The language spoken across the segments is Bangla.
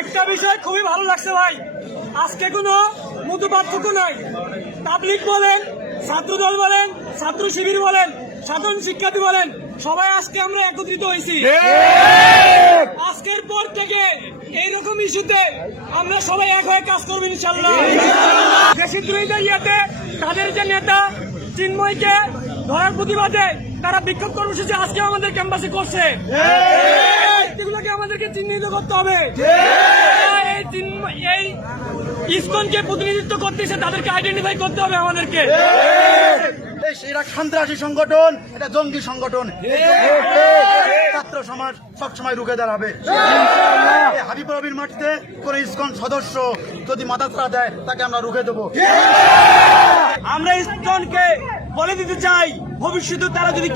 একটা বিষয় খুবই ভালো লাগছে ভাই। আজকে কোনো মতো পার্থক্য নাই। পাবলিক বলেন, ছাত্রদল বলেন, ছাত্র শিবির বলেন, সাধারণ শিক্ষার্থী বলেন, সবাই আজকে আমরা একত্রিত হয়েছি। আজকের পর থেকে এইরকম ইস্যুতে আমরা সবাই এক হয়ে কাজ করব ইনশাল্লাহ দেশদ্রোহীদের ইয়েতে তাদের যে নেতা চিন্ময়কে ধরার প্রতিবাদে তারা বিক্ষোভ কর্মসূচি আজকে আমাদের ক্যাম্পাসে করছে। এগুলোকে আমাদেরকে চিহ্নিত করতে হবে। এই ইসকনকে প্রতিনিধিত্ব করতেছে তাদেরকে আইডেন্টিফাই করতে হবে আমাদেরকে। এই এরা সন্ত্রাসী সংগঠন এটা জঙ্গি সংগঠন। ছাত্র সমাজ সবসময় রুখে দাঁড়াবে। এই হাবিব রবির মাটিতে কোন ইসকন সদস্য যদি মাথা ছাড়া দেয় তাকে আমরা রুখে দেবো। আমরা ইসকনকে বলে দিতে চাই। ভবিষ্যতে তারা যদি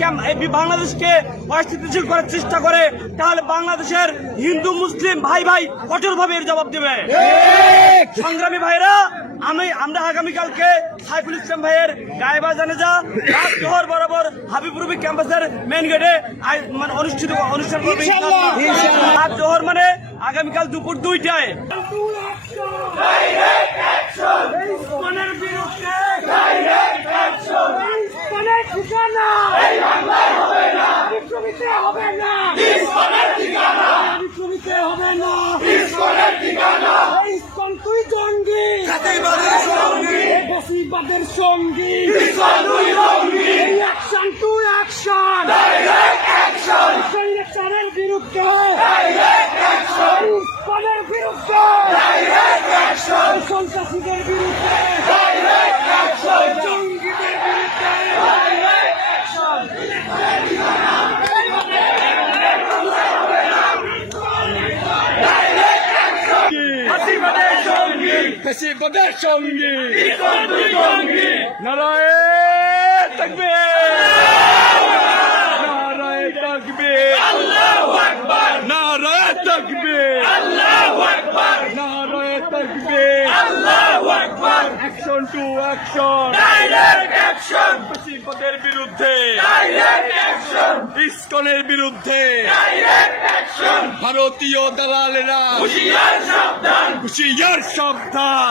বাংলাদেশকে অস্থিতিশীল করার চেষ্টা করে তাহলে বাংলাদেশের হিন্দু মুসলিম ভাই ভাই কঠোরভাবে এর জবাব দেবে। সংগ্রামী ভাইরা আমি আমরা আগামীকালকে সাইফুল ইসলাম ভাইয়ের গায়েবা জানেজা রাত জোহর বরাবর হাবিব রুবি ক্যাম্পাসের মেন গেটে মানে অনুষ্ঠিত অনুষ্ঠান করবে জোহর মানে আগামীকাল দুপুর দুইটায় ইসকনের বিরুদ্ধে ইসকনের ঠিকানা? এই বাংলায় হবে না। বিপ্লবীতে হবে না। ইসকনের ঠিকানা। বিপ্লবীতে হবে না। ইসকনের ঠিকানা। ইসকন তুই জঙ্গি। জাতিবাদের সঙ্গী বেশিবাদের সঙ্গী। ইসকন তুই জঙ্গি। Action to action direct action ইলেকশনের বিরুদ্ধে। ডাইরেক্ট অ্যাকশন ইসকনের বিরুদ্ধে ডাইরেক্ট অ্যাকশন সন্ত্রাসীদের বিরুদ্ধে ডাইরেক্ট অ্যাকশন জঙ্গিদের বিরুদ্ধে ডাইরেক্ট অ্যাকশন ফাঁসিবাদের সঙ্গী ফেসিবাদের সঙ্গী ইসকন তুই জঙ্গি নারায় থাকবে নারায় থাকবে আল্লাহু আকবার নারায় থাকবে আল্লাহু আকবার নারায় থাকবে অ্যাকশন টু অ্যাকশন ফেসিবাদের বিরুদ্ধে ডাইরেক্ট অ্যাকশন ইস্কনের বিরুদ্ধে। ভারতীয় দালালেরা। হুশিয়ার সাবধান।